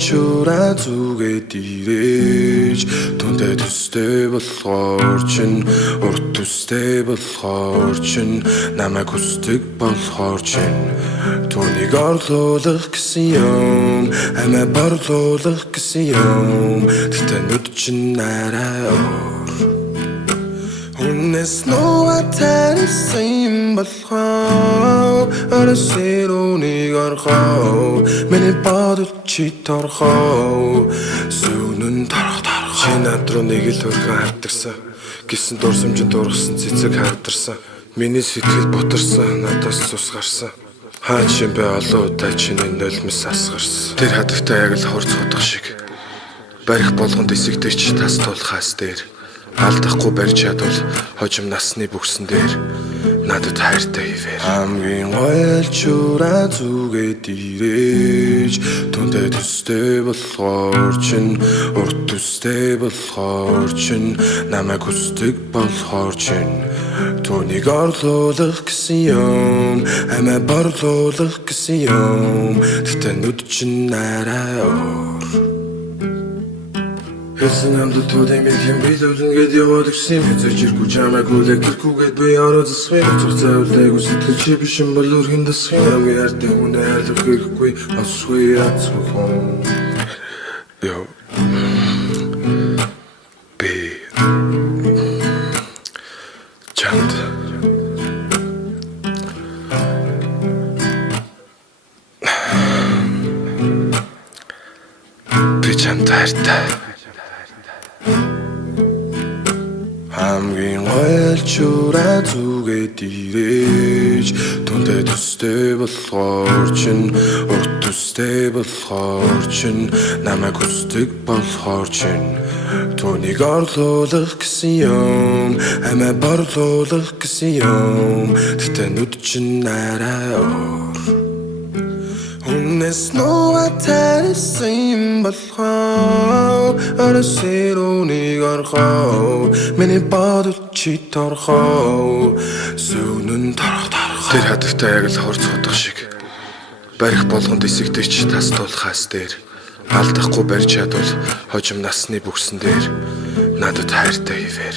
чураа зүгээд ирээж түндэ төстэй болохоор чин урт төстэй болохоор чин намайг хүсдэг болохоор чин түүнийг орлуулах гэсэн юм амиа борлуулах гэсэн юм тэгтээ нүд чин арай Үнэс нуа тарисан юм болохоо Арасэрүүнийг орхоо Миний бодол чи торхоо Сүүнэн торх Чи над руу нэг л хөргөн хавтарсан Гэсэн дурсамжинд дургасан цэцэг хавтарсан Миний сэтгэл бутарсан надаас цус гарсан Хаа чинь бэ олон удаа чиний нулимс асгарсан Тэр хадагтай яг л хурц хутах шиг Барих болгонд эсэгдэж тас тулхаас дээр Алдахгүй барьж чадвал хожим насны бүксэн дээр надад хайртай ивэр Хамгийн гоё чураа зүгээд ирээж түндэ төстэй болохоор чин урт төстэй болохоор чин намайг хүсдэг болохоор чин түүнийг орлуулах гэсэн юм амиа борлуулах гэсэн юм тэгтээ нүд чин арай Хэлсэн амдал тулын мэлхэн бид өвлөнгээд яваад өгсөн Хэзээ чиргүү чамайг хүлээгдэрхүүгээд би ороо засхын Өцөр цаавлайгүй сэтгэл чи биш юм бол өргөн дасхын Хамгийн хайртай хүнээ хайрлах хэрэггүй Асгүй яцгүй хон Йо Би Чамд Би чамд хайртай Хамгийн гоё чураа зүгээд ирээж түндэ төстэй болохоор чин урт төстэй болохоор чин намайг хүсдэг болохоор чин түүнийг орлуулах гэсэн юм амиа борлуулах гэсэн юм тэгтээ нүд чин арай Үнэс нуа тарисан юм болохоо Арасэрүүнийг орхоо Миний бодол чи торхоо Сүүнэн торх Тэр хадагтай яг л хурц хутах шиг Барих болгонд эсэгдэж тас тулхаас дээр Алдахгүй барьж чадвал хожим насны бүксэн дээр надад хайртай ивэр